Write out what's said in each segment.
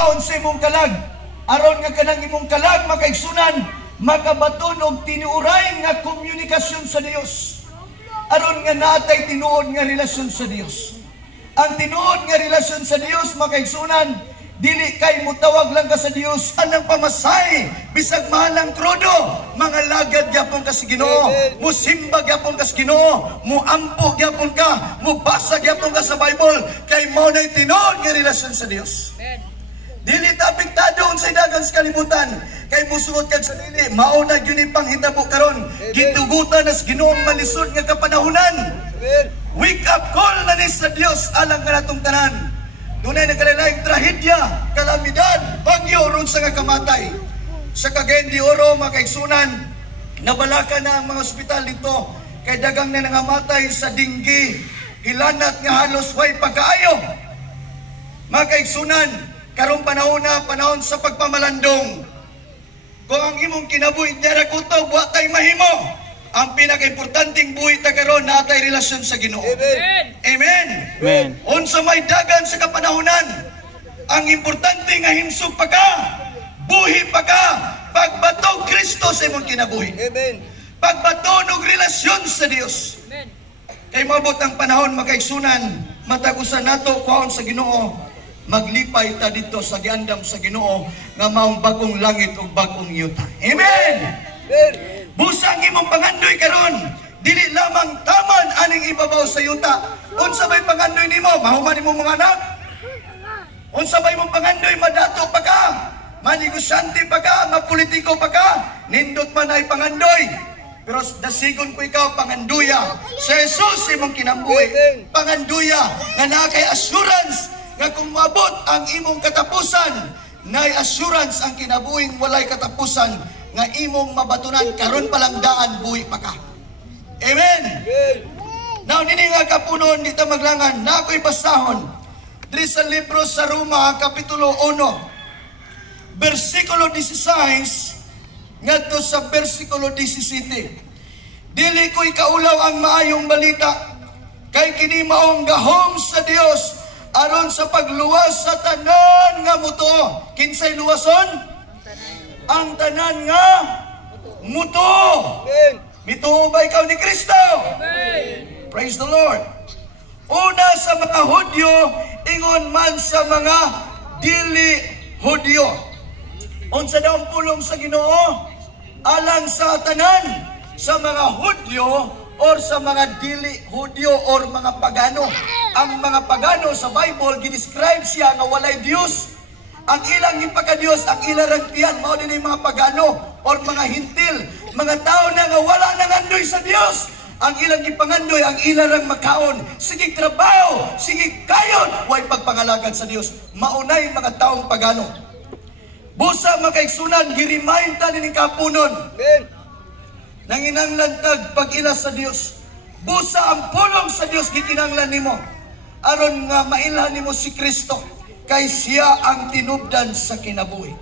pagkaon sa imong kalag, aron nga kanang imong kalag makaigsunan, makabaton og tinuoray nga komunikasyon sa Dios, aron nga natay tinuod nga relasyon sa Dios. Ang tinuod nga relasyon sa Dios makaigsunan, dili kay mutawag lang ka sa Dios anang pamasay bisag mahalang krudo, mga lagad gyapon ka sa Ginoo, musimba gyapon ka sa Ginoo, muampo gyapon ka, mubasa gyapon ka sa Bible, kay mao nay tinuod nga relasyon sa Dios. Dili ta apektado unsay dagan sa kalibutan, kay musugot kag sa dili mao na gyud ni panghitabo karon, gitugutan nas Ginoong malisod nga kapanahunan. Wake up call na ni sa Dios alang kanatong tanan. Dunay nagkalalayang trahedya, kalamidad, bagyo ron sa nga kamatay. Sa Cagayan de Oro, makaigsunan, nabalaka na ang mga ospital dito, kay dagang na nangamatay sa dinggi, hilanat nga halos way pagkaayo. Makaigsunan, karong panahon sa pagpamalandong. Kung ang imong kinabuhi dara kutob, wa tay mahimo. Ang pinaka-importanting buhi ta karon natay relasyon sa Ginoo. Amen. Amen. Amen. Unsa may dagan sa kapanahunan, ang importante nga himsog pa ka, buhi pa ka, pagbatog Kristo sa imong kinabuhi. Amen. Pagbatog og relasyon sa Dios. Amen. Kay maabot ang panahon makaigsunan, matagusan nato kuhaon sa Ginoo, maglipay ta dito sa giandam sa Ginoo nga maong bagong langit ug bagong yuta. Amen. Amen. Busang imong pangandoy karon, dili lamang taman aning ibabaw sa yuta. Unsa bay pangandoy nimo? Mahuman nimo mga anak? Unsa bay imong pangandoy? Madato pa ka, manigosyante pa ka, mapolitiko pa ka, nindot man ay pangandoy. Pero dasigon ko ikaw panganduya sa Jesus imong kinambuhi. Panganduya nga naa kay assurance nga kung maabot ang imong katapusan, nay assurance ang kinabuhing walay katapusan, nga imong mabatunan karon palang daan buhi pa ka. Amen. Now nini nga kapunon dito maglangan na ako'y basahon diri sa libro sa Roma kapitulo 1 bersikulo 16 ngadto sa bersikulo 17. Dili ko'y kaulaw ang maayong balita, kay kini maong gahom sa Dios aron sa pagluwas sa tanan nga muto. Kinsay luwason? Ang tanan nga muto. Mituo ba ikaw ni Kristo? Amen. Praise the Lord. Una sa mga Hudyo, ingon man sa mga dili Hudyo. Unsa daw ang pulong sa Ginoo? Alang sa tanan, sa mga Hudyo or sa mga dili Hudyo or mga pagano. Ang mga pagano sa Bible, gidescribe siya nga walay Dios. Ang ilang ipagka-Diyos, ang ilang tiyan, mao din yung mga pagano or mga hintil, mga tao na nga wala nang andoy sa Dios. Ang ilang ipangandoy, ang ilang makaon, sige trabaho, sige kayon, way pagpangalagan sa Dios. Maunay mga taong pagano. Busa makaigsunan, gi-remind ta ni kapunon. Nanginanglan tag pag-ila sa Dios. Busa ang pulong sa Dios gikinanglan nimo aron nga mailhan nimo si Kristo, kay siya ang tinubdan sa kinabuhi.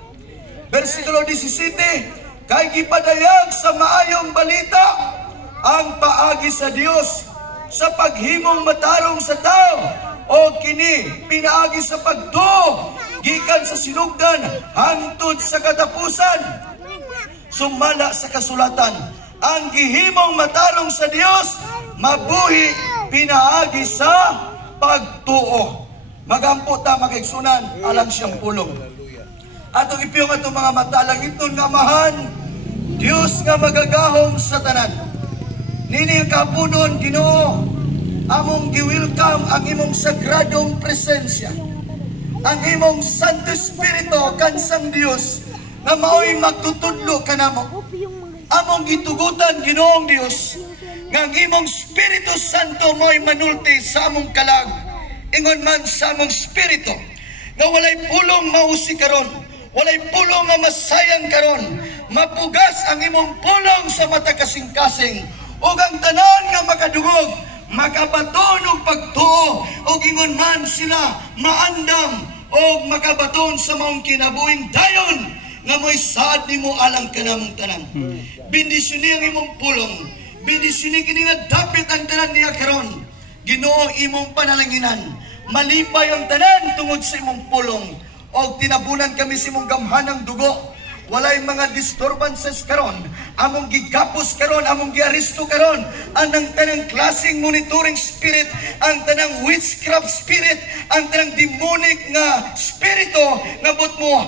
Versikulo 17, kay gipadayag sa maayong balita ang paagi sa Dios sa paghimong matarong sa tao, o kini pinaagi sa pagtuo gikan sa sinugdan hangtod sa katapusan. Sumala sa kasulatan, ang gihimong matarong sa Dios mabuhi pinaagi sa pagtuo. Magampo ta makaigsunan alang siyang pulong. Atong ipiyong atong mga mata lang iton nga amahan, Dios nga magagahom sa tanan. Nini ang kapunon Ginoo, among gi-welcome ang imong sagradong presensya, ang imong Santo Espiritu kansang Dios nga mao'y magtutudlo kanamo. Among gitugutan Ginoong Dios nga ang imong Espiritu Santo mo'y manulti sa among kalag. Ingon man sa among spirito nga walay pulong mausi karon, walay pulong nga masayang karon, mapugas ang imong pulong sa mata kasing-kasing, ug ang tanan nga makadungog makabaton og pagtuo, ug ingon man sila maandam og makabaton sa maong kinabuhing dayon nga mo'y saad nimo alang kanamong tanan. Bendisyon ang imong pulong, bendisyon kini nga dapit ang tanan niya karon. Ginoo imong panalanginan, malipay ang tanan tungod sa imong pulong, o o tinabunan kami sa imong gamhanang dugo. Walay mga disturbances karon, among gigapos karon, among giaristo karon, anang tanang klaseng monitoring spirit, ang tanang witchcraft spirit, ang tanang demonic nga spirito nga but mo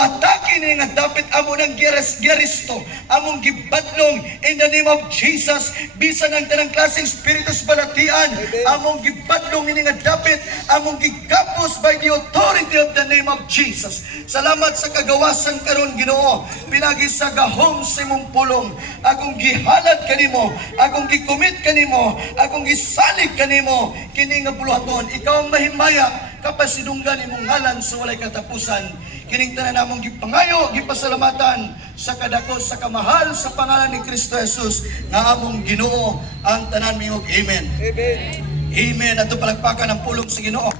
atake ni nga dapat amo nang giaristo, among gibadlong in the name of Jesus. Bisan ang tanang klaseng spiritus balatian, among gibadlong ini nga dapat among gigapos by the authority of the name of Jesus. Salamat sa kagawasan karon, Ginoo. Pinagi sa gahom sa imong pulong, akong gihalad kanimo, akong gikumit kanimo, akong gisalig kanimo kini nga buluhaton. Ikaw ang mahimaya kapasidunggan imong ngalan sa walay katapusan. Kining tanan namong gipangayo, gipasalamatan sa kadako sa kamahal sa pangalan ni Kristo Jesus nga among Ginoo. Ang tanan miyog amen. Amen. Amen. Ato palagpakan ang pulong sa Ginoo.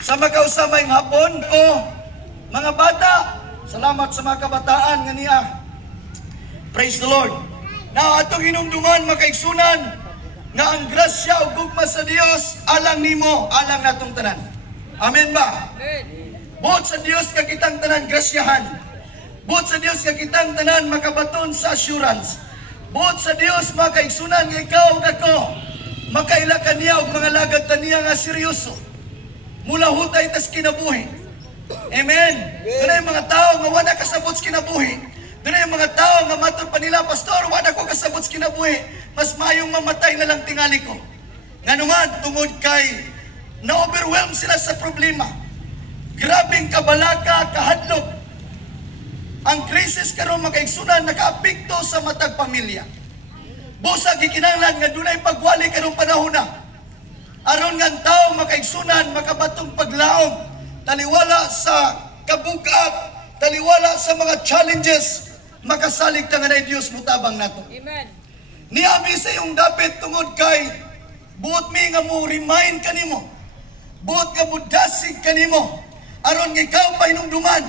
Sa magkausamay ng hapon ko, mga bata, salamat sa mga kabataan nga niya. Praise the Lord. Na atong hinumduman makaigsunan nga ang grasya ug gugma sa Dios alang nimo, alang natong tanan. Amen ba? Amen. Buot sa Dios ka kitang tanan grasyahan. Buot sa Dios ka kitang tanan makabaton sa assurance. Buot sa Dios makaigsunan nga ikaw ug ako makaila kaniya og mga lagad taniya nga seryoso. Mula hutay tas kinabuhi. Amen. Doon ay mga tao nga wala kasabot sa kinabuhi. Doon ay mga tao nga matod pa nila, Pastor, wala ko kasabot sa kinabuhi. Mas mayong mamatay na lang tingali ko. Nga naman, tungod kay na-overwhelm sila sa problema. Grabing kabalaka, kahadlok. Ang krisis karon makaigsunan nakaapekto sa matag pamilya. Busag gikinahanglan nga dunay pagwali karong panahon na. Aron nga ang tao makaigsunan makabatong paglaom. Taliwala sa kabugat, taliwala sa mga challenges, makasalig ta nga na Dios mutabang nato. Amen. Niami sa iyong dapat tungod kay buot mi nga mo remind kanimo, buot nga budasig kanimo, aron nga ikaw pa hinumduman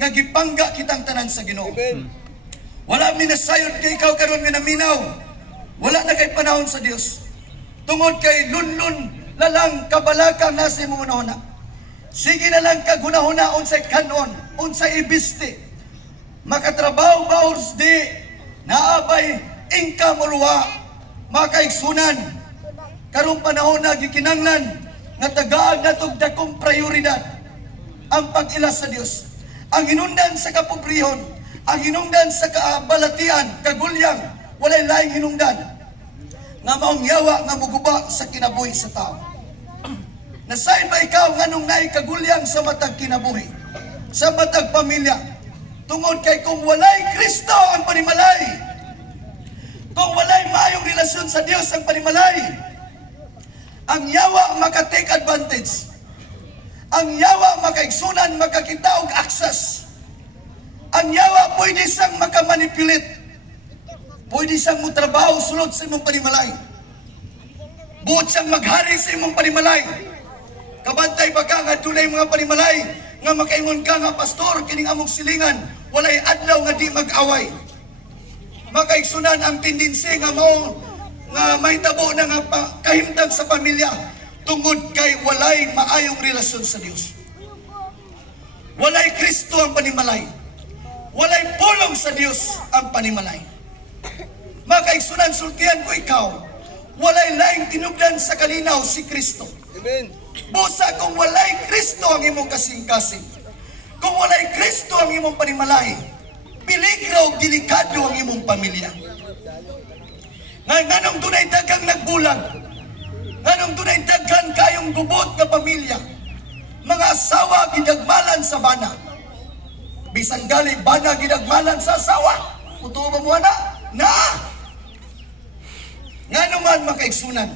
nga gipangga kitang tanan sa Ginoo. Amen. Wala mi nasayod kay ikaw karon nga naminaw. Wala na kay panahon sa Dios. Tungod kay lunlun lalang kabalaka na sa imong una. Sige na lang kagunahuna unsay kanon, unsay ibiste. Makatrabaho ba di naabay income or wa makaigsunan. Karong panahon na gikinanglan nga tagaan natog dakong prioridad ang pag-ila sa Dios. Ang hinungdan sa kapobrehon, ang hinungdan sa kabalatian, kagulyang, walay laing hinungdan nga maong yawa nga muguba sa kinabuhi sa tao. Nasayn ba ikaw nganong naay kagulyang sa matag kinabuhi, sa matag pamilya? Tungod kay kung walay Kristo ang panimalay, kung walay maayong relasyon sa Dios ang panimalay, ang yawa maka-take advantage. Ang yawa makaigsunan, makakita og access. Ang yawa pwede siyang makamanipulate. Pwede siyang mutrabaho sulod sa imong panimalay. Buot siyang maghari sa imong panimalay. Kabantay ba ka nga dunay mga panimalay nga makaingon ka nga, Pastor, kining among silingan, walay adlaw nga di mag-away. Makaigsunan ang tendency nga mao nga may tabo na nga kahimtang sa pamilya tungod kay walay maayong relasyon sa Dios. Walay Kristo ang panimalay. Walay pulong sa Dios ang panimalay. Makaigsunan sultihan ko ikaw, walay laing tinubdan sa kalinaw si Kristo. Amen. Busa kung walay Kristo ang imong kasing-kasing, kung walay Kristo ang imong panimalay, peligro, delikado ang imong pamilya. Nganong dunay daghang nagbulag, nganong dunay daghang kayong gubot nga pamilya, mga asawa gidagmalan sa bana. Bisan gali bana gidagmalan sa asawa, uto ba mo na? Ngano man makaigsunan.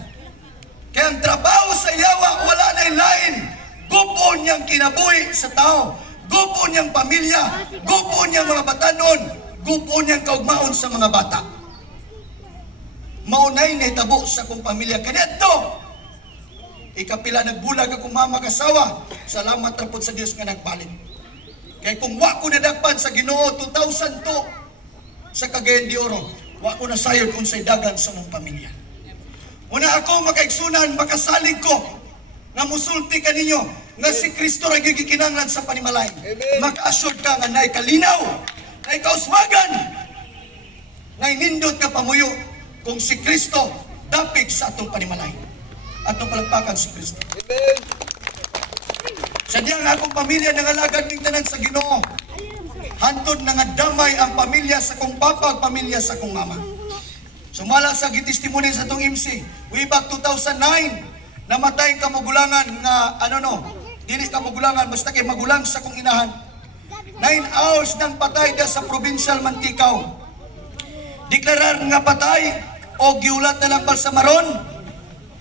Kaya ang trabaho sa yawa, wala na lain. Gupo niyang kinabuhi sa tao. Gupo niyang pamilya. Gupo niyang mga batanon. Gupo niyang kaugmaon sa mga bata. Maunay na itabo sa kong pamilya. Kaya ito, ikapila nagbulag akong mama kasawa. Salamat rapod sa Diyos nga nagbalik. Kaya kung wako nadagpan sa Ginoo 2002 sa Cagayan de Oro, wako na sayod unsay dagan sa mong pamilya. Una ako makaigsunan, makasalig ko nga musulti kaninyo nga si Kristo ra gyud gikinahanglan sa panimalay. Maka-assured ka nga nay kalinaw, nay kauswagan, nay nindot nga pamuyo kung si Kristo dapig sa atong panimalay. Atong palagpakan si Kristo. Amen. Sa diya nga akong pamilya nangalagad ning tanan sa Ginoo. Hantod na nga damay ang pamilya sa kong papa, pamilya sa kong mama. Sumala sa gitestimony sa itong MC, way back 2009, namatay ka magulangan nga, dili ka magulangan, basta kay magulang sa kong inahan. 9 hours nang patay da sa provincial Mantikaw. Deklarar nga patay, o giulat na lang balsamaron,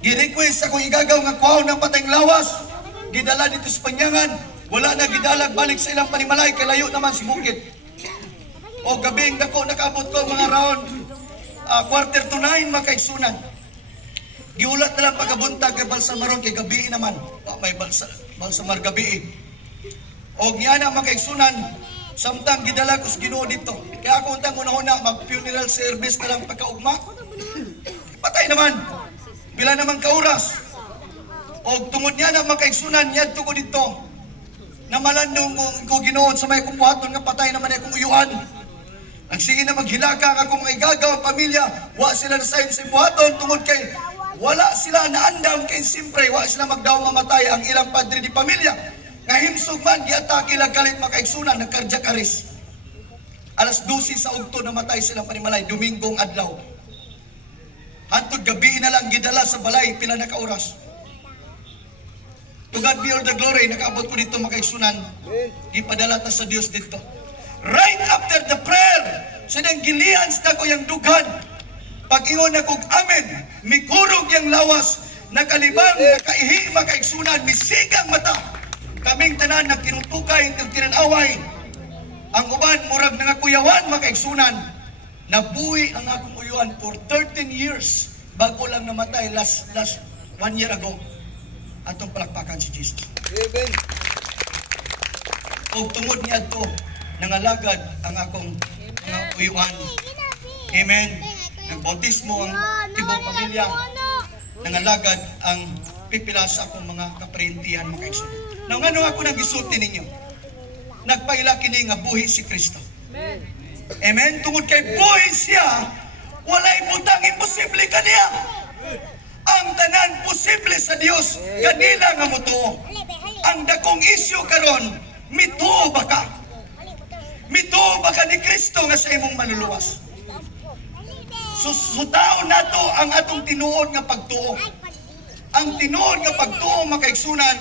gi-request akong igagaw nga kuhaw ng patayng lawas, gidala dito sa Panyangan, wala na gidalag balik sa ilang panimalay, kay layo naman si bukid. O gabing dako nakaabot ko mga round 8:45 makaigsunan. Giulat na lang pagkabuntag kay balsamaron, kay gabi naman. May balsamar gabi. O giana makaigsunan, samtang gidala ko sa Ginoo dito. Kaya ako untang una-una, mag-funeral service na lang pagkaugma. Patay naman. Bila naman ka oras. O tungod niya na makaigsunan, niya ko dito. Namalandong ko Ginoo sa may kumpuhaton nga patay naman ay kong uyuan. Nagsige na maghilaka nga kung may gagaw ang pamilya, wa sila na sayon sa buhaton tungod kay wala sila naandam kay simpre, wa sila magdaw mamatay ang ilang padre di pamilya. Nga himsog man, giatake lang kalit makaigsunan, nag-cardiac arrest. Alas 12 sa ugto namatay silang panimalay, Domingong adlaw. Hantod gabi na lang gidala sa balay, pila na ka oras. To God be all the glory, nakaabot ko dito makaigsunan. Gipadala ta sa Dios dito. Right after the prayer, sinang gilians na ko yung dughan. Pag-ingon na kong amen, mikurog yung lawas, nakalibang, nakaihi, makaigsunan, misigang mata. Kaming tanan nagkinutukay, nagkinanaway. Ang uban, murag nangakuyawan, makaigsunan. Nabuhi ang akong uyuan for 13 years bago lang namatay last 1 year ago. Atong palakpakan si Jesus. Amen. O tungod niya to, nangalagad ang akong mga uyuan. Amen. Nagbautismo ang tibok pamilya. Nangalagad ang pipila sa akong mga kaparintihan, mga kaigsunan. Now, nga ako nagisulti ninyo, nagpaila kini nga buhi si Kristo. Amen. Tungod kay buhi siya, walay butang imposible kaniya. Ang tanan posible sa Dios, kanila nga mutuo. Ang dakong isyu karon, mituo ba ka? Mituo ba ka ni Kristo nga sa imong maluluwas? Sutaon nato ang atong tinuod nga pagtuo. Ang tinuod nga pagtuo, makaigsunan,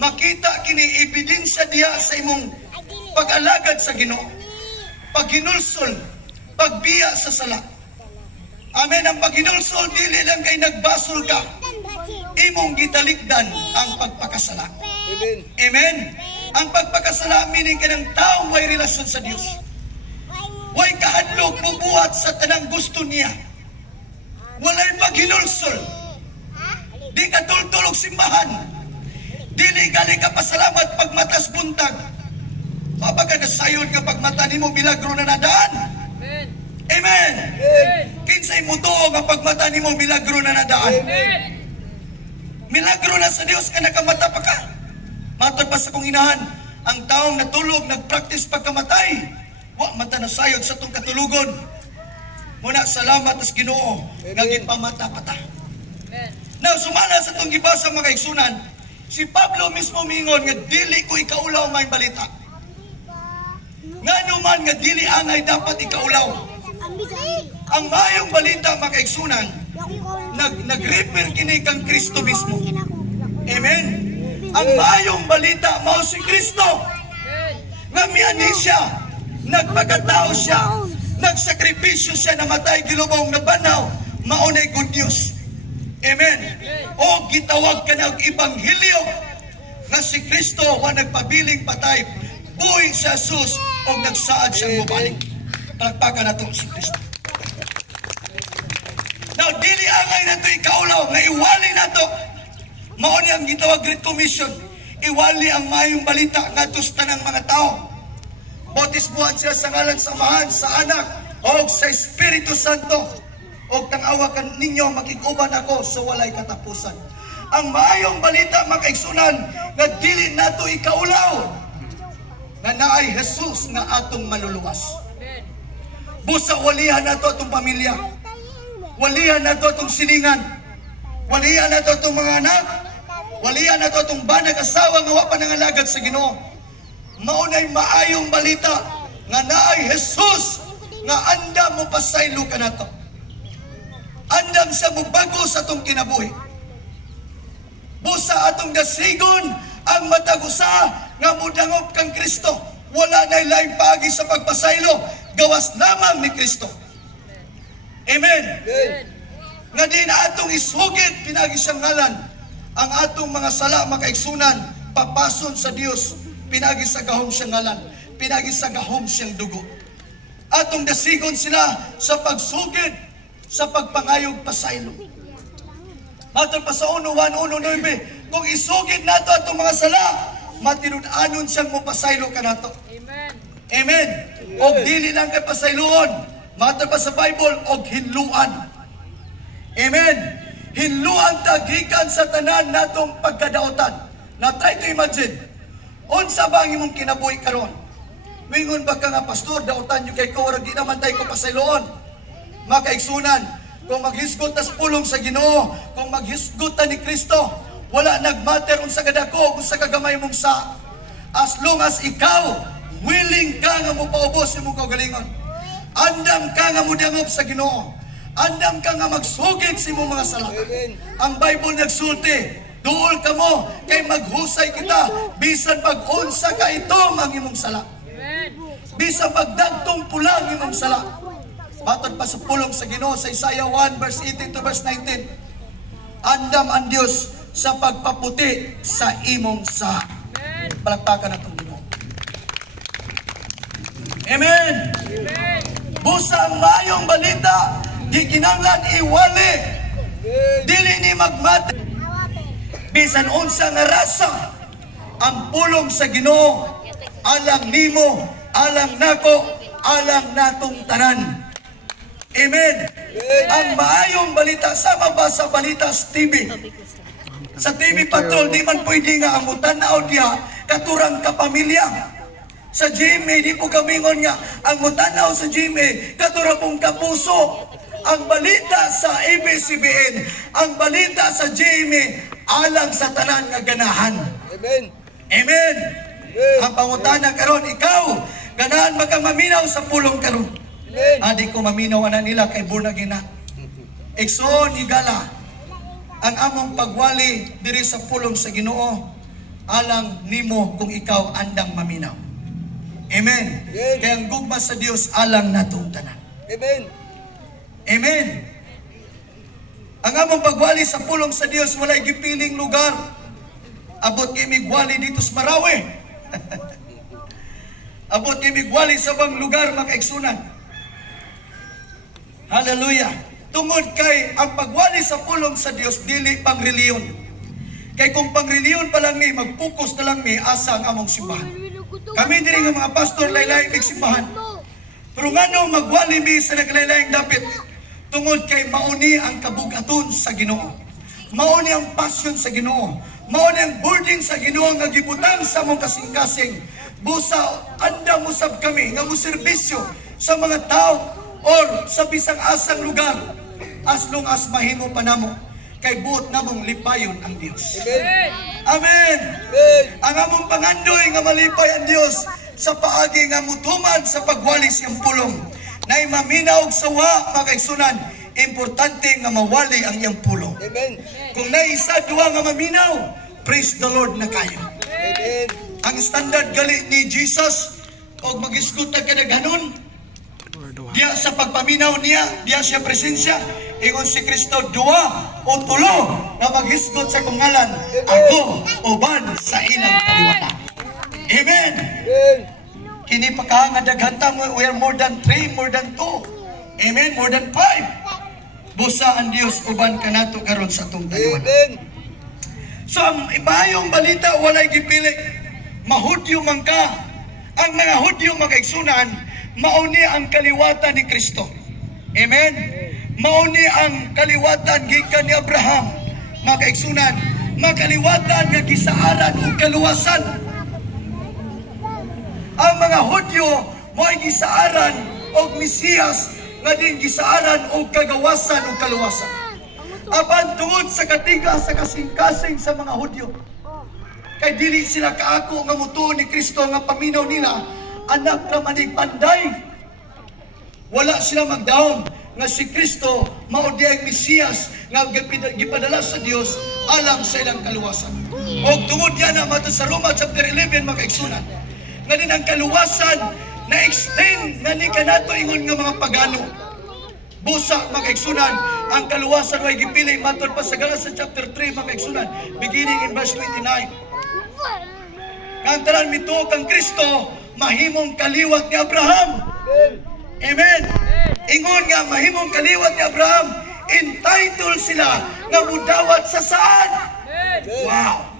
makita kini ebidensya diya sa imong pag-alagad sa Ginoo, paghinulsol, pagbiya sa sala. Amen. Ang paghinulsol, dili lang kay nagbasol ka, imong gitalikdan ang pagpakasala. Amen. Amen. Ang pagpakasala, meaning ka ng tao may relasyon sa Diyos. Way kahadlok, bubuhat sa tanang gusto niya. Walay paghinulsol. Di ka tultulog simbahan. Dili gali ka pasalamat pagmatas buntag. Pabaga nasayod ka pagmata ni mo, milagro na nadaan. Amen. Amen. Kinsay mo to nga pagmata ni mo, milagro na nadaan. Amen. Milagro na sa Dios ka nakamata pa ka. Matod pa sa kong inahan, ang taong natulog, nagpractice pagkamatay, wa mata na sayod sa itong katulugon. Muna salamat as Ginoo, ngagit pamata pata. Now, sumala sa itong gibasa mga kaigsunan, si Pablo mismo mingon nga dili ko ikaulaw may balita. Nga naman nga dili angay dapat ikaulaw. Ang mayong balita mga kaigsunan, nag-refer kini kang Kristo mismo. Amen. Ang mayong balita mao si Kristo. Nga miani siya, nagpagkatao siya, nagsakripisyo siya, namatay gilubong na banaw, maunay good news. Amen. O gitawag ka ng Ebanghelyo nga si Kristo wa nagpabiling patay, buhay sa Jesus o nagsaad siyang mubalik. Palakpakan nato si Kristo. Now, dili angay nato ikaulaw, nga iwali nato. Mauni ang gitawag Great Commission. Iwali ang mayong balita nga sa tanang mga tao. Bautismuhan siya sa ngalan sa Amahan, sa Anak, o sa Espiritu Santo. O tangawa ka ninyo, makiguban ako, so walay katapusan. ang maayong balita mga kaigsunan nga dili nato ikaulaw nga naay Jesus nga atong maluluwas. Busa walihan nato atong pamilya, walihan nato atong silingan, walihan nato atong mga anak, walihan nato atong banag asawa nga wa pa nangalagad sa Ginoo. Maunay maayong balita nga naay Jesus nga andam mo pasaylo ka nato. Andam siya mo bago sa atong kinabuhi. Busa atong dasigon ang matagusa nga mudangop kang Kristo. Wala na laing paagi sa pagpasaylo, gawas lamang ni Kristo. Amen. Nga din atong isugid pinagi siyang ngalan ang atong mga sala makaigsunan papason sa Dios pinagi sa gahom siyang ngalan, pinagi sa gahom siyang dugo. Atong dasigon sila sa pagsugid sa pagpangayog pasaylo. Matod pa sa 1:1-1:9, kung isugid nato atong mga sala, matinud-anon siyang mopasaylo ka nato. Amen. Amen. Og dili lang kay pasayloon, matod pa sa Bible og hinluan. Amen. Hinluan ta gikan sa tanan natong pagkadaotan. Now try to imagine, unsa ba ang imong kinabuhi karon? Mingon ba ka nga pastor, daotan niyo kay ko, di naman tayo ko pasayloon. Makaigsunan, kung maghisgot tas pulong sa Ginoo, kung maghisgot ta ni Kristo, wala nagmatter unsa kadako, unsa kagamay mong sa. As long as ikaw willing ka nga mopaubos imong kaugalingon, andam ka nga mudangop sa Ginoo, andam ka nga magsugid sa imong mga sala. Ang Bible nagsulti, duol ka mo kay maghusay kita bisan pag-unsa ka itom ang imong sala. Bisan pagdagtong pulang imong sala. Matod pa sa pulong sa Ginoo sa Isaiah 1:18-19. Andam ang Dios sa pagpaputi sa imong sa. Palakpakan natong Ginoo. Amen. Amen. Busa ang maayong balita, di kinahanglan iwali. Dili ni magmate. Bisan unsa nga rasa, ang pulong sa Ginoo alang nimo, alang nako, alang natong tanan. Amen. Ang maayong balita, sama ba sa Balitas TV? Sa TV Patrol, di man pwede nga ang mutanaw diya, katurang kapamilya. Sa GMA, di po kamingon nga, ang mutanaw sa GMA, katurang pong kapuso. Ang balita sa ABS-CBN, ang balita sa GMA, alang sa tanan nga ganahan. Amen. Amen. Ang pangutana karon, ikaw, ganahan magkamaminaw sa pulong karon. Adi ko maminaw na nila kay Burnagin na. Ikson igala ang among pagwali diri sa pulong sa Ginoo alang nimo kung ikaw andang maminaw. Amen. Kaya ang gugma sa Dios alang natong tanan. Amen. Amen. Ang among pagwali sa pulong sa Dios walay gipiling lugar. Abot kay migwali dito sa Marawi. Abot kay migwali sa bang lugar makaigsunan. Hallelujah. Tungod kay ang pagwali sa pulong sa Dios dili pang reliyon. Kay kung pang reliyon pa lang ni magpokus na lang ni asa ang among simbahan. Kami diri nga mga pastor laylay mig simbahan. Pero ngano magwali mi sa naglaylayng dapit tungod kay mauni ang kabugaton sa Ginoo. Mauni ang passion sa Ginoo. Mauni ang burden sa Ginoo nga gibutang sa among kasing-kasing. Busa anda mo sab kami nga mo serbisyo sa mga tao or sa bisang asang lugar as long as mahimo pa namo kay buot namong lipayon ang Dios. Amen. Amen. Amen. Ang among pangandoy nga malipay ang Dios sa paagi nga mutuman sa pagwali siyang pulong nay maminaw sa wa makaigsunan, importante nga mawali ang iyang pulong. Amen. Kung naisa duha nga maminaw, praise the Lord na kayo. Amen. Ang standard gali ni Jesus og magisgot ta kadaghanon diya sa pagpaminaw niya, diya siya presensya. Ingon si Kristo, duwa o tulo na maghisgot sa kungalan, ako uban sa ilang kaliwata. Amen. Kini pa ka nga daghanta mo, we are more than 3, more than 2. Amen, more than 5. Busa ang Dios uban kanato karon sa atong kaliwata. So ang ibayong balita walay gipili. Mahudyo man ka. Ang mga Hudyo makaigsunan, mauni ang kaliwatan ni Kristo. Amen. Mauni ang kaliwatan gikan ni Abraham. Makaigsunan, makaliwatan nga gisaaran o kaluwasan. Ang mga Hudyo mo'y gisaaran o Mesiyas nga din gisaaran o kagawasan o kaluwasan. Apan tungod sa katiga sa kasing-kasing sa mga Hudyo, kay dili sila kaako nga mutuo ni Kristo nga paminaw nila anak na manig panday. Wala sila magdaon nga si Kristo mao di ang Mesiyas nga gipadala sa Dios alang sa ilang kaluwasan. O tungod yan na mato sa Roma chapter 11 makaigsunan nga din ang kaluwasan na extend nga ni kanato ingon nga mga pagano. Busa makaigsunan ang kaluwasan way gipili matod pa sa Galatia chapter 3 makaigsunan beginning in verse 29. Kang tanan mituo kang Kristo mahimong kaliwat ni Abraham. Amen. Ingon nga mahimong kaliwat ni Abraham, entitled sila nga mudawat sa saad. Wow.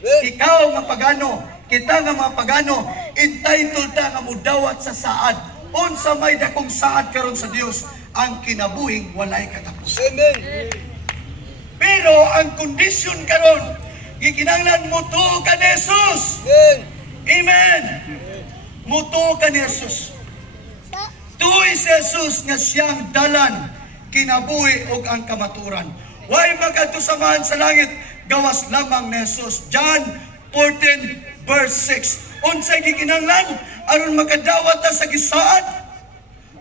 Ikaw nga pagano, kita nga mga pagano, entitled ta nga mudawat sa saad. Unsa may dakong saad karon sa Dios, ang kinabuhing walay katapusan. Amen. Pero ang kondisyon karon, gikinahanglan mutuo ka ni Jesus. Amen. Mutuo ka ni Jesus. Tuoy si Jesus nga siyang dalan, kinabuhi o ang kamaturan. Way makadto samahan sa langit, gawas lamang ni Jesus. John 14 verse 6. Unsay gikinahanglan aron makadawat ta sa gisaad?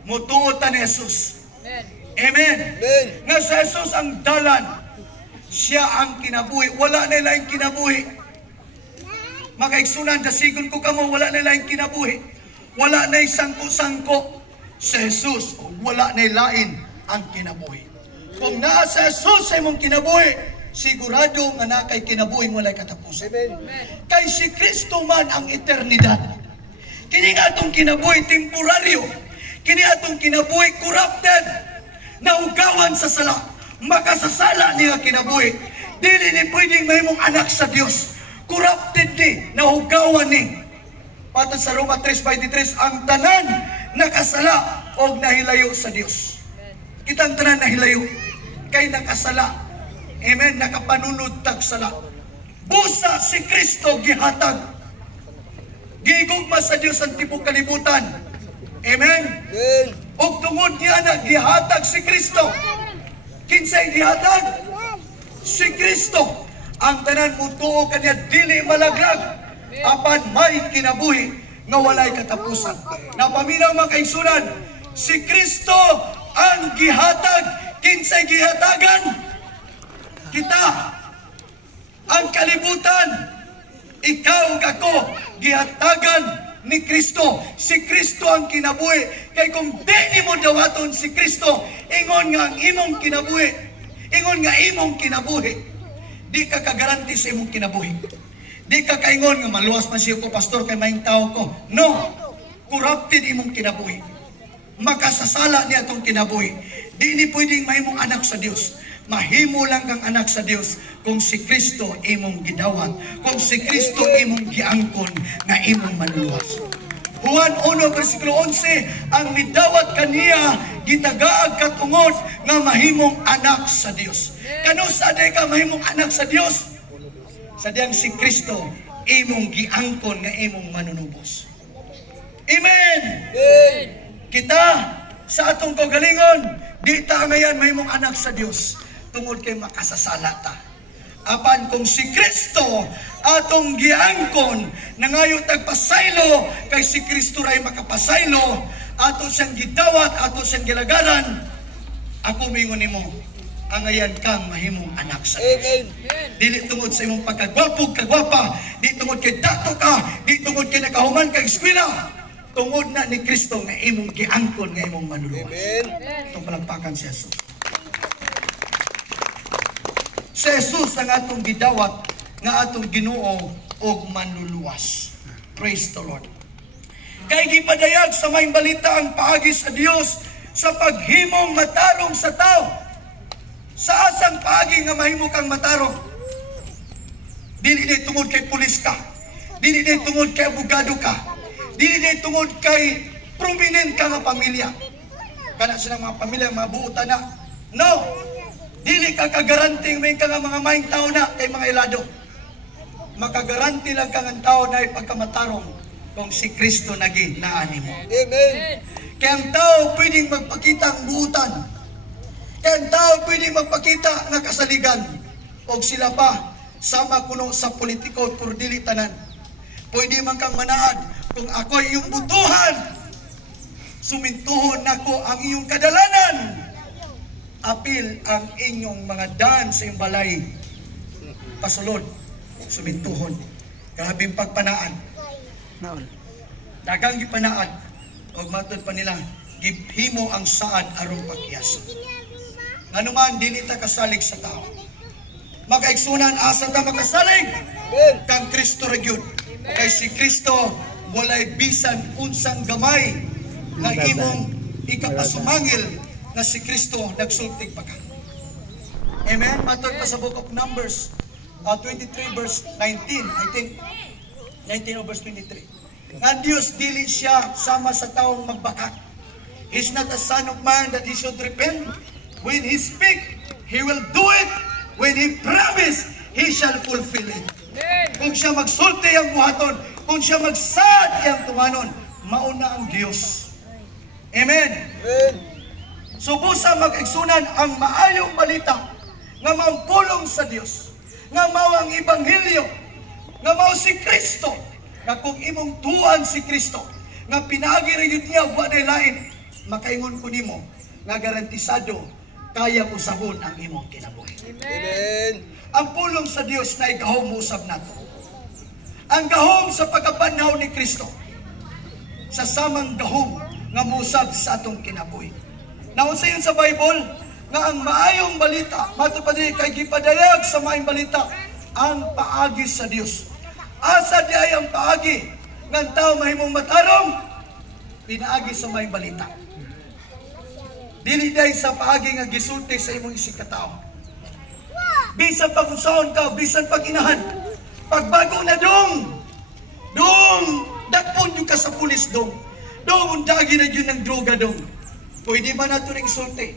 Mutuo ta ni Jesus. Amen. Amen. Nga si Jesus ang dalan, siya ang kinabuhi. Wala na laing kinabuhi. Makaigsunan, dasigon ko kamo, wala na laing kinabuhi. Wala na sangko-sangko. Sa Jesus, wala na lain ang kinabuhi. Kung naa sa Jesus sa imong kinabuhi, sigurado nga na kay kinabuhi walay katapusan. Kay si Kristo man ang eternidad. Kini nga atong kinabuhi temporaryo. Kini atong kinabuhi corrupted. Naugawan sa sala. Makasasala niya kinabuhi. Dili ni pwedeng mahimong anak sa Dios. Corrupted ni, naugawan ni. Patod sa Roma 3:23, ang tanan nakasala o nahilayo sa Dios. Kitang tanan nahilayo kay nakasala. Amen, nakapanunod tag sala. Busa si Kristo gihatag. Gigugma sa Dios ang tibok kalibutan. Amen. Og tungod niya na gihatag si Kristo. Kinsay gihatag? Si Kristo. Ang tanan mutuo kanya dili malaglag. Apan may kinabuhi nga walay katapusan. Napaminaw mga kaigsunan, si Kristo ang gihatag. Kinsay gihatagan? Kita. Ang kalibutan. Ikaw kako gihatagan ni Kristo. Si Kristo ang kinabuhi. Kay kung di mo dawaton si Kristo, ingon nga ang imong kinabuhi. Ingon nga imong kinabuhi. Di ka kagaranti sa imong kinabuhi. Di ka kaingon nga maluwas man siya ko, pastor, kay maing tao ko. No. Corrupted imong kinabuhi. Makasasala niya itong kinabuhi. Di ni pwedeng mahimong anak sa Dios. Mahimo lang kang anak sa Dios kung si Kristo imong gidawat. Kung si Kristo imong giangkon na imong manluwas. Juan 1 versikulo 11, ang midawat kaniya gitagaag katungod nga mahimong anak sa Dios. Kano sa aday ka mahimong anak sa Dios? Sa diyang si Kristo, imong giangkon nga imong manunubos. Amen! Amen! Kita, sa atong kagalingon, di ta ngayon mahimong anak sa Dios, tungod kay makasasala ta. Apan kung si Kristo, atong giangkon, nangayo tagpasaylo, kay si Kristo ray makapasaylo, ato siyang gidawat, ato siyang gilagaran, ako mingon nimo, angayan kang mahimong anak sa Diyos. Dili tungod sa imong pagkagwapo, kagwapa, di tungod kay dato ka, di tungod kay nakahuman kag eskwela, tungod na ni Kristo nga imong giangkon, nga imong manuluwas. Itong palagpakan si Jesus. Si Jesus ang atong gidawat, nga atong Ginoo og manluluwas. Praise the Lord. Kay gipadayag sa may balita ang paagi sa Dios sa paghimong matarong sa tao. Sa asang paagi nga mahimo kang matarong? Dili di tungod kay pulis ka. Dili di tungod kay abogado ka. Dili di tungod kay prominent ka nga pamilya. Kana silang mga pamilya mabuutan na. No. Dili ka kagaranting may ka nga mga maing tao na kay mga ilado. Makagaranti lang ka ng tao na ipagkamatarong kung si Kristo naging naani mo. Amen. Kaya ang tao pwedeng magpakita ang buutan. Kaya ang tao pwedeng magpakita ng kasaligan. O sila pa, sama kuno sa politiko por dili tanan. Pwede man kang manaad kung ako iyong butuhan. Sumintuhon nako ang iyong kadalanan. Apil ang inyong mga daan sa iyong balay. Pasulod, sumintuhon. Grabing pagpanaan. Dagang gipanaan. O matod pa nila, gibhimo ang saad aron pakyas. Nganuman, dili ta kasalig sa tao. Makaigsunan, asa ta makasalig? Kang Kristo ragyod. Kay si Kristo, walay bisan unsang gamay na imong ikapasumangil na si Kristo nagsultig pa ka. Amen? Matod pa sa book of Numbers 23 verse 19. I think 19 verse 23. Nga Diyos dili siya sama sa taong magbaka. He's not a son of man that he should repent. When he speak, he will do it. When he promise, he shall fulfill it. Kung siya magsulti ang buhaton, kung siya magsad ang tumanon, mauna ang Diyos. Amen. So busa mag-igsunan ang maayong balita nga mampulong sa Diyos, nga mao ang Ebanghelyo, nga mao si Kristo, nga kung imong tuan si Kristo, nga pinagirayot niya wa day lain, makaingon ko nimo nga garantisado kaya usabon ang imong kinabuhi. Amen. Ang pulong sa Dios na igahom usab nato. Ang gahom sa pagkabanhaw ni Kristo sa samang gahom nga musab sa atong kinabuhi. Naunsa yun sa Bible nga ang maayong balita matupad kay gipadayag sa maayong balita ang paagi sa Dios. Asa di ay ang paagi ng tao mahimong matarong pinaagi sa maayong balita. Dili day sa paagi nga gisulti sa imong isig katao. Bisan pag usaon ka, bisan pag inahan, pagbago na dong dakpon yung ka sa pulis dong undagi na yun ng droga dong. Pwede ba nato rin sulti?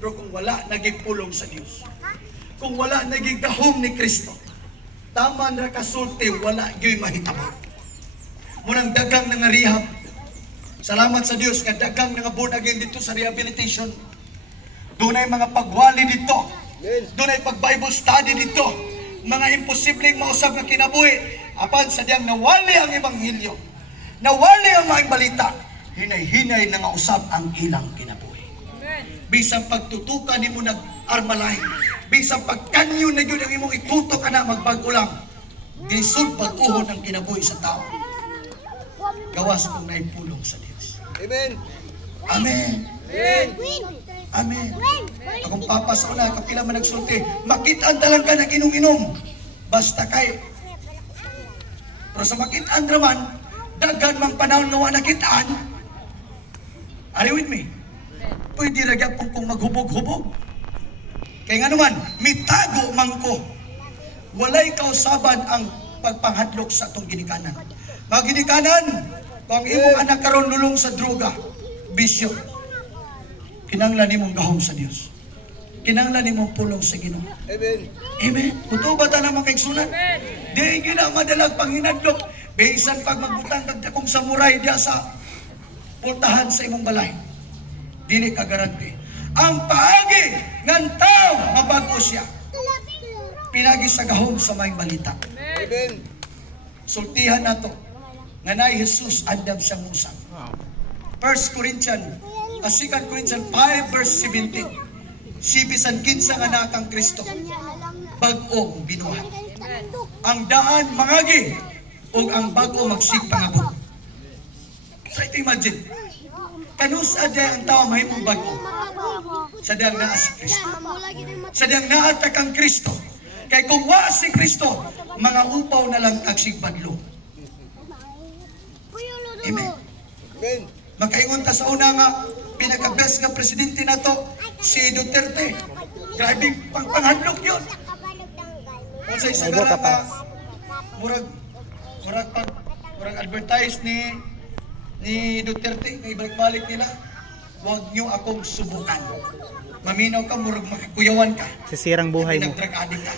Pero kung wala naging pulong sa Diyos, kung wala naging gahom ni Kristo, tama na kasulti, wala yun mahitabo. Munang dagang nga rehab. Salamat sa Diyos nga dagang nga born again dito sa rehabilitation. Doon ay mga pagwali dito. Doon ay pag-Bible study dito. Mga imposibleng mausap na kinabuhi. Apan sa diyang nawali ang Ebanghelyo. Nawali ang mga balita. Hinay-hinay na nga usap ang ilang kinabuhi. Bisang pagtutukan ni mo nag-armalay. Bisang pagkanyo na yun ang imong itutok ka na magbago lang. Disod pag-uhon ang kinabuhi sa tao. Gawas kung naipulong sa Diyos. Amen. Amen. Amen. Amen. Akong papa sa una, kapila man nagsulti, makitaan talang ka ng inom-inom. Basta kay. Pero sa makitaan raman, dagan mang panahon nga nakitaan. Are you with me? Pwede ragyan kung maghubog-hubog. Kaya nga naman, mitago man ko. Walay kausaban ang pagpanghadlok sa itong ginikanan. Mga ginikanan, kung imong anak karon lulong sa droga, bisyo, kinanglan nimong gahom sa Dios. Kinanglan nimong pulong sa Ginoo. Amen. Amen. Kuto ba ta na makaigsunan? Di gina madalag panghinadlok. Bisan pag magbutang kagdakong samurai diya sa pultahan sa imong balay. Dili ka garanti. Ang paagi ng tao mabago siya. Pinagi sa gahom sa may balita. Amen. Sultihan nato nga na Jesus andam siyang musang. 2 Corinthians 5 verse 17. Si bisan kinsa nga nakang Kristo bag-o binuhat. Ang daan mangagi ug ang bag-o magsipangabot. So imagine, kanusa day ang tao mahimong bag-o. Sa diyang naa si Kristo. Sa diyang naa ta kang Kristo. Kay kung wa si Kristo, mga upaw na lang agsigbadlo. Amen. Amen. Makaingon ta sa una nga pinaka-best nga presidente nato si Duterte. Grabe panghandlok yun. Kung sa isa nga murag advertise ni Duterte nga ibalik-balik nila. huwag niyo akong subukan. Maminaw ka, murag makakuyawan ka. Sisirang buhay mo. Nagdrag-adik ka.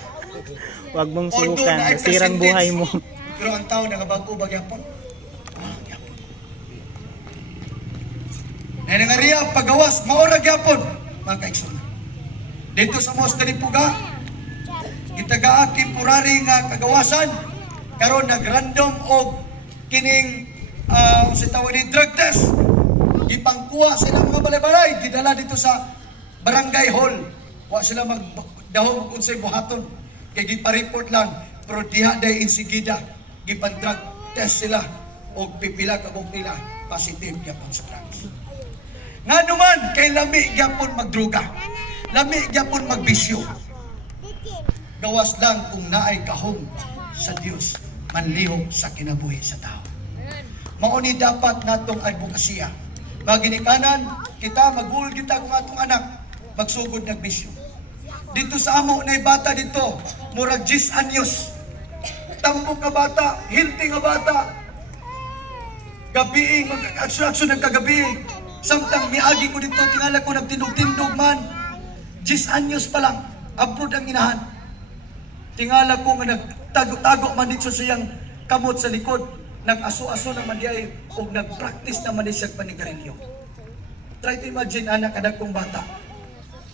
Huwag mong subukan, sisirang buhay mo. Pero ang tao nagabago bagyapon. Nanangariya, pagawas, maorag yapon. Mga kaigsoon. Dito sa Mostra ni Puga, itagaa kimpurari nga kagawasan, karon nagrandom og kining sa tawag ni drug test. Gipangkuha sila mga balay-balay, gidala dito sa barangay hall. Wa sila magdahom unsay buhaton. Kay gipa-report lang, pero diha day insigida. Gipan-drug test sila og pipila ka nila positive gyapon sa drugs. Nga naman, kay lami gyapon magdruga. Lami gyapon magbisyo. Gawas lang kung naay kahong sa Dios, manlihok sa kinabuhi sa tao. Mao ni dapat natong advokasya. Maginikanan kita magul kita kung atong anak magsugod ng bisyo. Dito sa amo na bata dito, murag 10 anyos. Tambok nga bata, healthy nga bata. Gabi mag-aksyon ng kagabi. Samtang miagi ko dito, tingala ko nagtindog-tindog man. 10 anyos pa lang, abroad ang inahan. Tingala ko nga nagtago-tago man dito sa siyang kamot sa likod. Nag-aso-aso naman diay o nag-practice naman di siya panigarilyo. Try to imagine anak kong bata.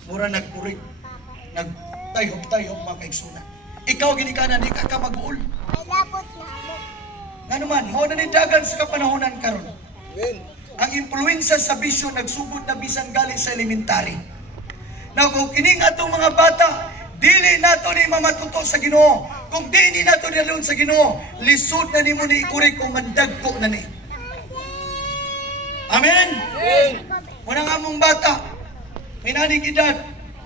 Mura nagpurik, nagtayhok-tayhok mga kaigsuna. Ikaw ginikanan, di ka mag-uol. Nga naman, mo na nidagan sa kapanahonan karon. Ang impluensya sa bisyo nagsugod na bisan gali sa elementary. Na kung kining atong mga bata, dili nato ni mamatuto sa Ginoo. Kung dili nato dalon sa Ginoo, lisod na nimo ni ikuri kung mandagko na ni. Amen. Muna nga mong bata, minaning edad,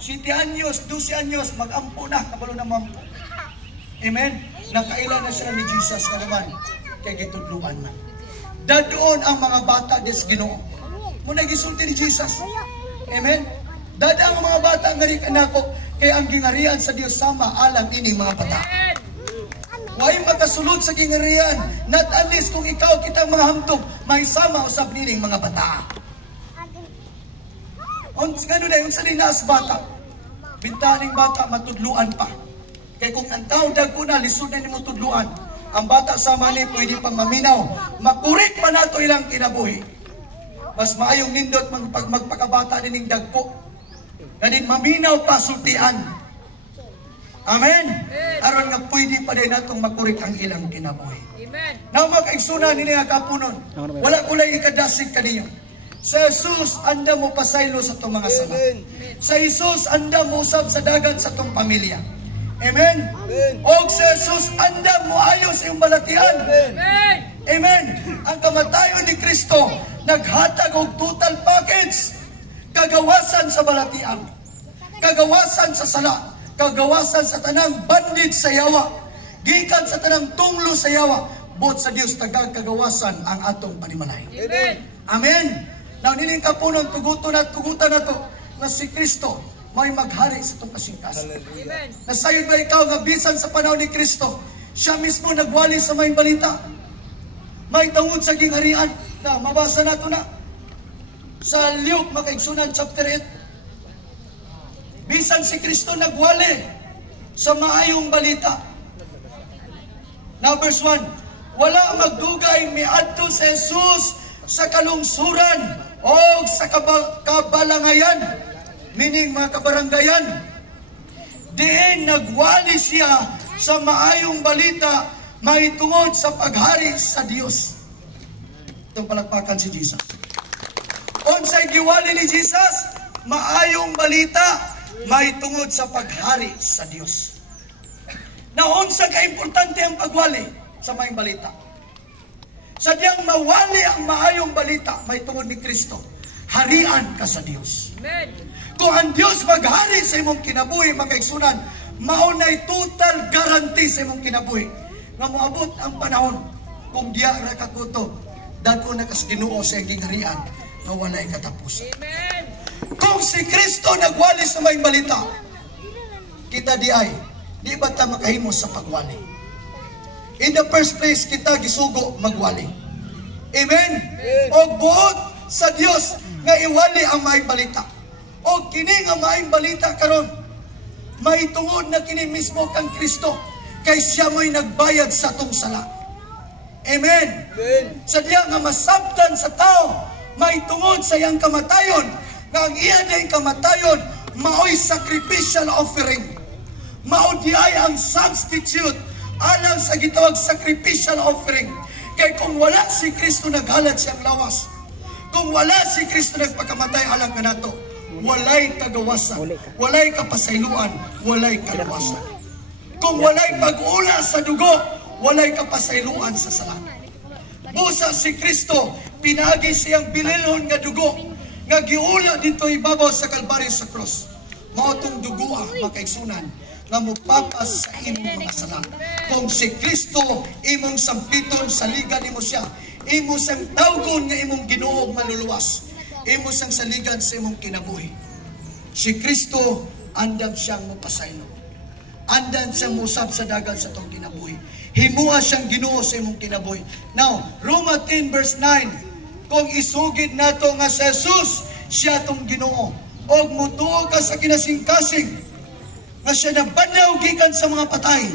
7 anyos, 12 anyos, mag-ampo na, kabalo na mampo. Amen. Nakailan na siya ni Jesus na naman, kay gitudluan man. Dadoon ang mga bata des Ginoo. Muna gisulti ni Jesus. Amen. Dada ang mga bata nga rin kanako, kaya ang gingarian sa Dios sama alam ini mga bata. Huwag makasulod sa gingarian, not unless kung ikaw kitang mga hamtog, may sama usab nining mga bata. Gano'n na yung salinas bata. Bintaning bata, matudluan pa. Kaya kung ang tao dagko na, lisod na ni mo tudluan. Ang bata sama ni pwede pang maminaw. Makurik pa nato ilang kinabuhi. Mas maayong nindot magpakabata nining dagko. Ganin maminaw pa sultian. Amen. Aron nga pwede pa din natong makurik ang ilang kinabuhi. Amen. Now makaigsunan nini nga kapunon. Wala kulay ikadasig kaniyo. Sa Jesus anda mo pasaylo sa itong mga sama. Sa Jesus anda mo usab sa dagan sa itong pamilya. Amen. O sa Jesus anda mo ayos iyong balatian. Amen. Amen. Ang kamatayon ni Kristo naghatag og total package. Kagawasan sa balatian. Kagawasan sa sala. Kagawasan sa tanang bandit sa yawa. Gikan sa tanang tunglo sa yawa. Bot sa Dios tagag kagawasan ang atong panimalay. Amen. Amen. Now nining kapunon tugutan na to na si Kristo may maghari sa itong kasingkas. Amen. Nasayod ba ikaw nga bisan sa panahon ni Kristo, siya mismo nagwali sa may balita. May tungod sa gingharian na mabasa nato na sa Luke makaigsunan chapter 8. Bisan si Kristo nagwali sa maayong balita. Now verse 1, wala magdugay miadto sa Jesus sa kalungsuran o sa kabalangayan, meaning mga kabaranggayan. Diin nagwali siya sa maayong balita may tungod sa paghari sa Dios. Itong palakpakan si Jesus. Unsay giwali ni Jesus? Maayong balita may tungod sa paghari sa Dios. Na unsa ka importante ang pagwali sa maayong balita? Sadyang mawali ang maayong balita may tungod ni Kristo, harian ka sa Dios. Amen. Kung ang Dios maghari sa imong kinabuhi, magkaigsunan, maunay total guarantee sa imong kinabuhi nga moabot ang panahon kung diya ra ka kutob, dadto na kas Ginoo sa iyang harian nga walay katapusan. Amen. Kung si Kristo nagwali sa maayong balita, kita di ba ta makahimos sa pagwali? In the first place, kita gisugo magwali. Amen? O buot sa Dios nga iwali ang maayong balita. O kini nga maayong balita karon, maitungod na kini mismo kang Kristo, kay siya mo'y nagbayad sa atong sala. Amen. Sadya nga masabtan sa tao, maitungod sa iyang kamatayon, nga ang iya na kamatayon, mao'y sacrificial offering. Maudiyay ang substitute alang sa gitawag sacrificial offering. Kay kung wala si Kristo naghalad siyang lawas, kung wala si Kristo nagpakamatay alang kanato, walay kagawasan, walay kapasayloan, walay kalawasan. Kung walay pag-ula sa dugo, walay kapasayloan sa sala. Busa si Kristo, pinagi siyang binilhon nga dugo, nga giula dito ibabaw sa Kalbaryo sa cross. Maotong dugo makaigsunan, nga mupapas sa imong mga sala. Kung si Kristo imong sampiton sa liga nimo siya, imo sang tawgon nga imong Ginoo maluluwas, imo sang saligan sa imong kinabuhi. Si Kristo andam siyang mapasaylo, andam siyang musab sa dagan sa tong kinabuhi, himua siyang Ginoo sa imong kinabuhi. Now Roma 10 verse 9, kung isugid nato nga si Jesus siya tong Ginoo, og mutuo ka sa kinasingkasing nga siya nabanaw gikan sa mga patay,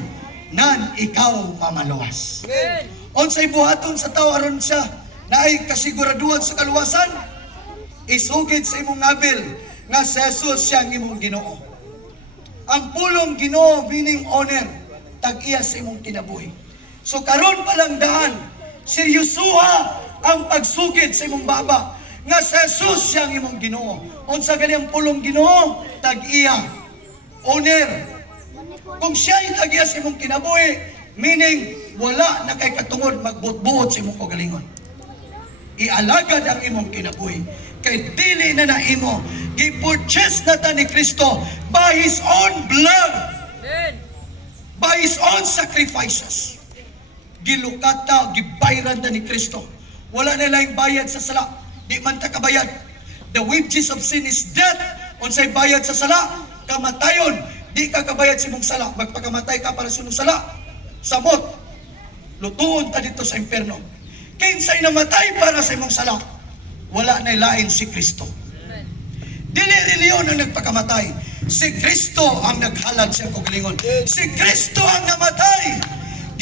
nan ikaw mamaluwas. Unsay buhaton sa tao aron siya naay kasiguraduhan sa kaluwasan? Isugid sa imong ngabil nga si Jesus siyang imong Ginoo. Ang pulong Ginoo meaning honor, tag-iya sa imong kinabuhi. So karon pa lang daan, seryosuha ang pagsugid sa imong baba nga si Jesus siyang imong Ginoo. Unsa gani ang pulong Ginoo? Tag-iya, honor. Kung siya ay tag-iya sa imong kinabuhi, meaning wala na kay katungod magbutbuot sa imong kagalingon. Ialagad ang imong kinabuhi. Kay dili na na imo, gi-purchase na ta ni Kristo by His own blood, by His own sacrifices. Gilukata, gibayran na ni Kristo. Wala na lang bayad sa sala, di man ta kabayad. The wages of sin is death. Unsay bayad sa sala? Kamatayon. Di ka kabayad sa imong sala, magpakamatay ka para sa imong sala, samot, lutuon ta dito sa impyerno. Kinsay namatay para sa imong sala, wala na ilain si Kristo. Dili reliyon ang nagpakamatay, si Kristo ang naghalad sa kagalingon. Si Kristo ang namatay,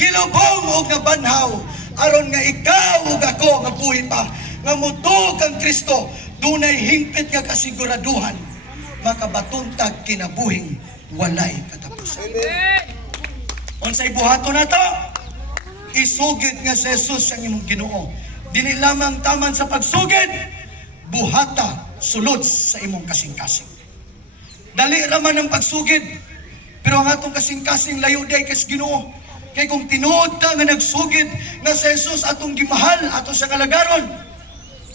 gilubong o nabanhaw, aron nga ikaw ug ako nga buhi pa, nga mutuog ang Kristo, dunay hingpit nga kasiguraduhan, makabatuntag kinabuhing walay katapusan. Unsay buhaton nato? Isugid nga si Jesus ang imong Ginoo. Dili lamang taman sa pagsugid, buhata sulod sa imong kasing-kasing. Dali raman ang pagsugid, pero ang atong kasing-kasing layo day kas Ginoo. Kay kung tinuod ta nga nagsugid nga si Jesus atong gimahal, ato sa kalagaron,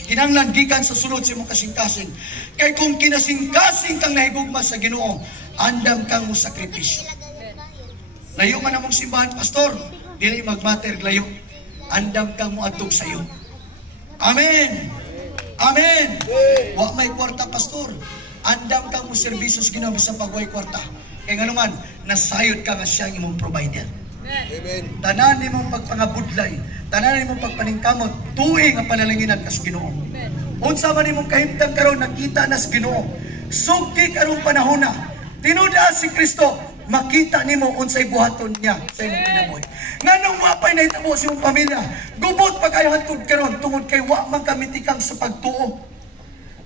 kinahanglan gikan sa sulod sa imong kasing-kasing. Kay kung kinasing-kasing kang nahigugma sa Ginoo, andam kang mo sakripisyo. Layo man among simbahan, pastor, dili magmatter layo. Andam kang mo adtog sayo. Amen. Amen. Wa may kwarta, pastor. Andam kang mo serbisyo sa Ginoo sa pagway kwarta. Kay nganuman, nasayod ka nga siya ang imong provider. Amen. Tanan nimong pagpangabudlay, tanan nimong pagpaningkamot, tuig ang panalanginan kas Ginoo. Unsa man nimong kahimtang karon nakita na sa Ginoo, sugti karong panahon na, tinuda si Kristo, makita nimo unsay buhaton niya sa imong kinabuhi. Nganong mapay na hitabo sa imong pamilya, gubot pa kayo hantod karon tungod kay wa man kamitikang sa pagtuo.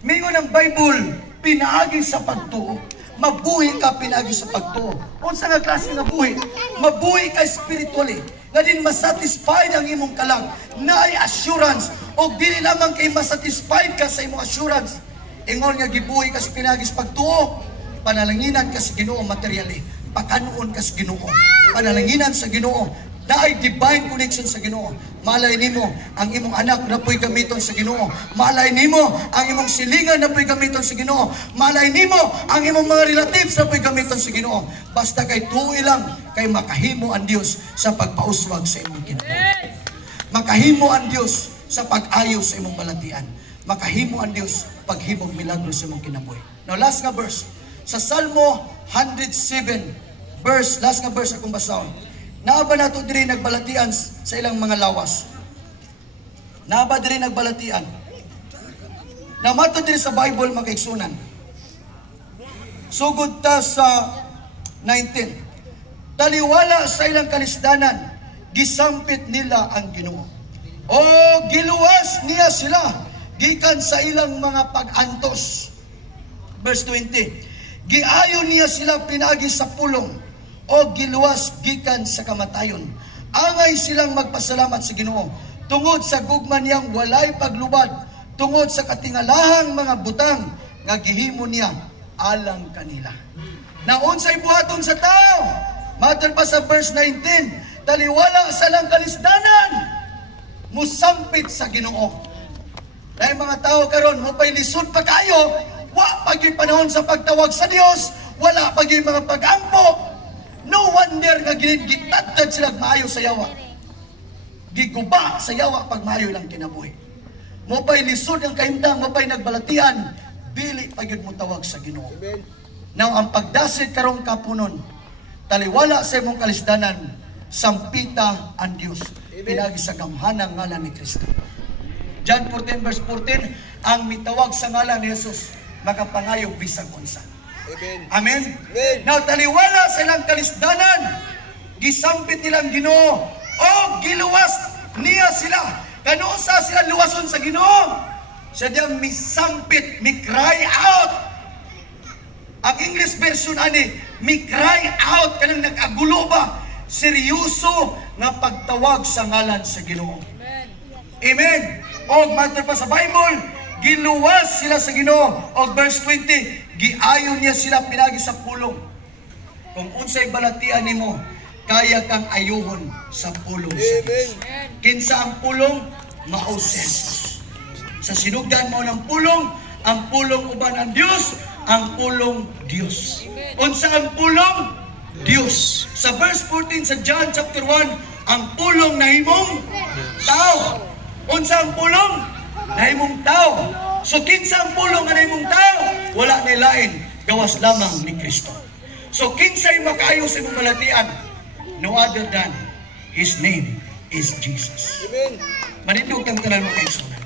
Mingon ang Bible, pinaagi sa pagtuo. Mabuhi ka pinaagi sa pagtuo. Unsa nga klase nga buhi? Mabuhi ka spiritually. Nga din masatisfied ang imong kalang. Naay assurance. O dili lamang kay masatisfied ka sa imong assurance. Ingon nga gibuhi ka sa pinaagi sa pagtuo. Panalanginan ka sa Ginoo materially. Pakanuon ka sa Ginoo. Panalanginan sa Ginoo. Naay divine connection sa Ginoo. Malay nimo ang imong anak na po'y gamiton sa Ginoo. Malay nimo ang imong silingan na po'y gamiton sa Ginoo. Malay nimo ang imong mga relatives na po'y gamiton sa Ginoo. Basta kay tuwi lang kay makahimo ang Dios sa pagpauswag sa imong kinabuhi. Makahimo ang Dios sa pag-ayo sa imong balatian. Makahimo ang Dios paghimog milagro sa imong kinabuhi. Now last nga verse sa Salmo 107 verse, last nga verse akong basahon. Naaba nato diri nagbalatian sa ilang mga lawas. Naaba diri nagbalatian. Namato din sa Bible mga kaigsunan. Sugod ta sa 19. Taliwala sa ilang kalisdanan, gisampit nila ang Ginoo. O giluwas niya sila gikan sa ilang mga pag-antos. Verse 20. Giayo niya sila pinagi sa pulong o giluwas gikan sa kamatayon. Angay silang magpasalamat sa Ginoo tungod sa gugma niyang walay paglubad, tungod sa katingalahang mga butang nga gihimo niya alang kanila. Naunsay buhaton sa tao. Mater pa sa verse 19, taliwala sa lang kalisdanan, musampit sa Ginoo. Dahil mga tao karon mo pa'y lisod pa kayo, wa pagi panahon sa pagtawag sa Dios, wala pagi mga pag-ampo. No wonder nga gitadtad sila maayo sa yawa. Giguba sa yawa pag maayo lang kinabuhi. Mo pa'y lisod ang kahimtang, mo pa'y nagbalatian, dili pagid mo tawag sa Ginoo. Now ang pagdasit karong kapunon, taliwala sa imong kalisdanan, sampita ang Dios. Pinagi sa gamhanang ngalan ni Kristo. John 14 verse 14, ang mitawag sa ngalan ni Jesus makapangayog bisag unsa. Amen. Amen. Now taliwala sa ilang kalisdanan, gisampit nilang Ginoo o giluwas niya sila. Kano sa sila luwason sa Ginoo? Siya diyang misampit, mi cry out. Ang English version ani, mi cry out, kanang nag-agulo ba? Seryoso nga pagtawag sa ngalan sa Ginoo. Amen. O matter pa sa Bible, giluwas sila sa Ginoo. O verse 20, giayon niya sila pinagi sa pulong. Kung unsay balatian nimo, kaya kang ayuhon sa pulong sa Diyos. Kinsa ang pulong? Mao si Jesus. Sa sinugdan mo ng pulong, ang pulong uban ang Diyos, ang pulong Diyos. Unsa ang pulong? Diyos. Sa verse 14 sa John chapter 1, ang pulong nahimong tao. Unsa ang pulong? Nahimong tao. So kinsa ang pulong nga nahimong tao? Wala na lain, gawas lamang ni Kristo. So kinsay makaayo sa imong balatian? No other than His name is Jesus. Amen. Manindog kang tanan mo kaigsunan.